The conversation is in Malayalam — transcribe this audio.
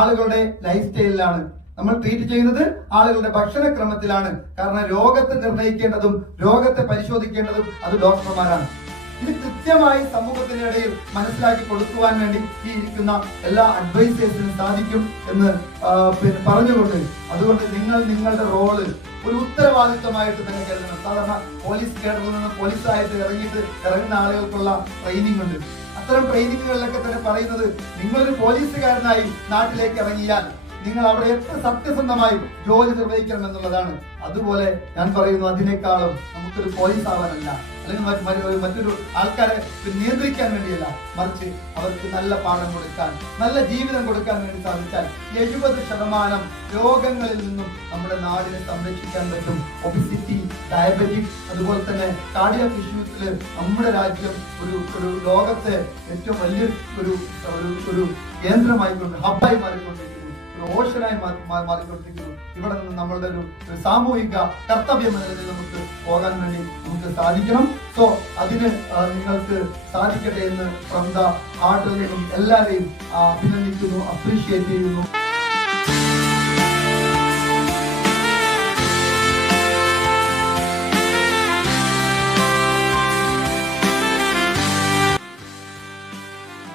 ആളുകളുടെ ലൈഫ് സ്റ്റൈലിലാണ്. നമ്മൾ ട്രീറ്റ് ചെയ്യുന്നത് ആളുകളുടെ ഭക്ഷണക്രമത്തിലാണ്. കാരണം രോഗത്തെ നിർണ്ണയിക്കേണ്ടതും രോഗത്തെ പരിശോധിക്കേണ്ടതും അത് ഡോക്ടർമാരാണ്. ഇത് കൃത്യമായി സമൂഹത്തിനിടയിൽ മനസ്സിലാക്കി കൊടുക്കുവാൻ വേണ്ടി ഈ ഇരിക്കുന്ന എല്ലാ അഡ്വൈസേഴ്സിനും സാധിക്കും എന്ന് പറഞ്ഞുകൊണ്ട്, അതുകൊണ്ട് നിങ്ങൾ നിങ്ങളുടെ റോള് ഒരു ഉത്തരവാദിത്വമായിട്ട് തന്നെ കരുതണം. സാധാരണ പോലീസ് കേഡറിൽ നിന്ന് പോലീസായിട്ട് ഇറങ്ങുന്ന ആളുകൾക്കുള്ള ട്രെയിനിങ് ഉണ്ട്. അത്തരം ട്രെയിനിങ്ങുകളിലൊക്കെ തന്നെ പറയുന്നത്, നിങ്ങളൊരു പോലീസുകാരനായി നാട്ടിലേക്ക് ഇറങ്ങിയാൽ നിങ്ങൾ അവിടെ എത്ര സത്യസന്ധമായും ജോലി നിർവഹിക്കണം എന്നുള്ളതാണ്. അതുപോലെ ഞാൻ പറയുന്നു, അതിനേക്കാളും നമുക്കൊരു പോലീസ് ആവാനല്ല, അല്ലെങ്കിൽ മറ്റൊരു ആൾക്കാരെ നിയന്ത്രിക്കാൻ വേണ്ടിയല്ല, മറിച്ച് അവർക്ക് നല്ല പാഠം കൊടുക്കാൻ, നല്ല ജീവിതം കൊടുക്കാൻ വേണ്ടി സാധിച്ചാൽ 70% രോഗങ്ങളിൽ നിന്നും നമ്മുടെ നാടിനെ സംരക്ഷിക്കാൻ പറ്റും. ഒബിസിറ്റി, ഡയബറ്റിക്, അതുപോലെ തന്നെ കാർഡിയാക് ഇഷ്യൂസിൽ നമ്മുടെ രാജ്യം ഒരു ലോകത്തെ ഏറ്റവും വലിയ ഒരു കേന്ദ്രമായിക്കൊണ്ട്, ഹബ്ബായി മാറിക്കൊണ്ടിരിക്കുന്നു, ഓഷനായി മാറിക്കൊണ്ടിരിക്കുന്നു. ഇവിടെ നിന്ന് നമ്മളുടെ ഒരു സാമൂഹിക കർത്തവ്യം എന്ന നിലയിൽ നമുക്ക് പോകാൻ വേണ്ടി നമുക്ക് സാധിക്കണം. സോ അതിന് നിങ്ങൾക്ക് സാധിക്കട്ടെ എന്ന് ഫ്രം ദ ഹാർട്ടിൽ നിന്നും എല്ലാവരെയും അഭിനന്ദിക്കുന്നു, അപ്രീഷിയേറ്റ് ചെയ്യുന്നു.